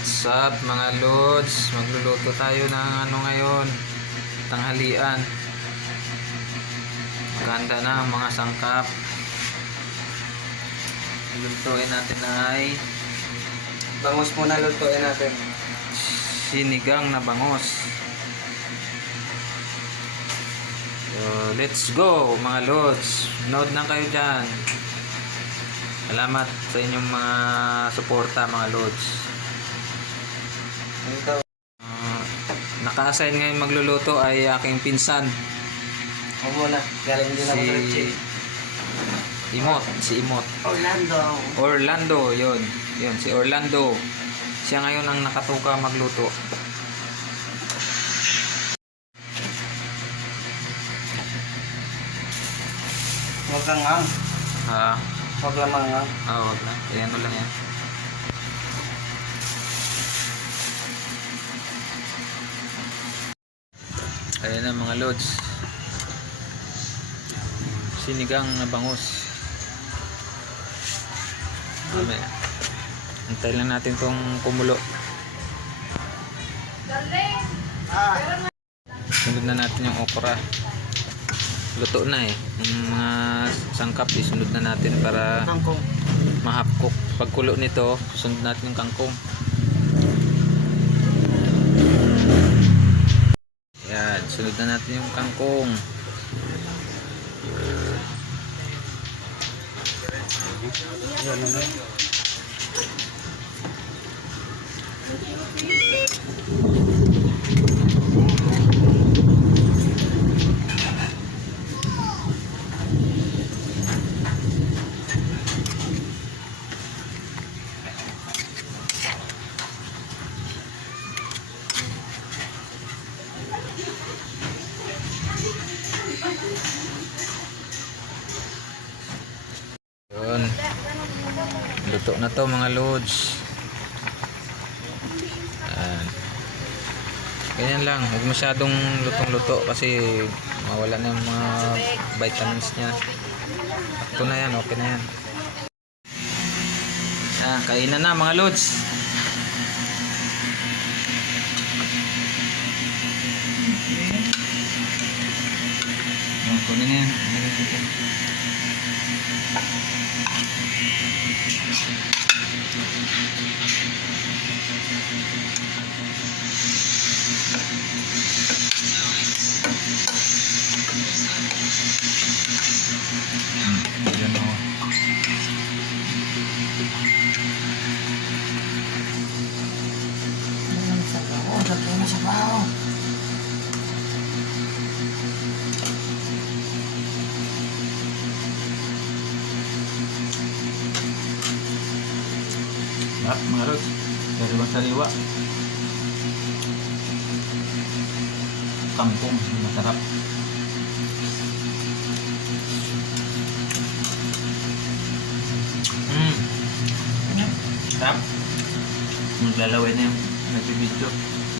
What's up mga lods? Magluluto tayo ng ngayon, tanghalian. Maganda na ang mga sangkap. Lutuin natin ay bangus muna, lutuin natin. sinigang na bangus. So, let's go mga lods. Nood na kayo dyan. Salamat sa inyong mga suporta mga lods. Ito. Naka-assign ngayon magluluto ay aking pinsan Ako muna. Galing din ako sa Ritchie. si Imot Orlando. Orlando, yun si Orlando. Siya ngayon ang nakatuka magluto. Huwag kang ang. Huwag lamang ang. Wag lang. Ayan mo lang yan. Ayan na mga lods. Sinigang na bangus. Mamaya. Antay lang natin tong kumulo. Sunod na natin yung okra. Luto na eh. Yung mga sangkap isunod na natin para Kangkong. mahapkok. Pagkulo nito, sunod natin yung kangkong. Yan, sunod na natin yung kangkong. Yan na. Yun. Luto na to mga lods. Ayan. Ganyan lang. Huwag masyadong lutong-luto kasi mawala na yung mga vitamins niya. Ito na yan. Okay na yan. Kainan na mga lods. Kunin na yan. Yan o. Mga lods, sariwa-sariwa. Kangkong, masarap. Sarap. Maglalaway na yung nagbibidyo.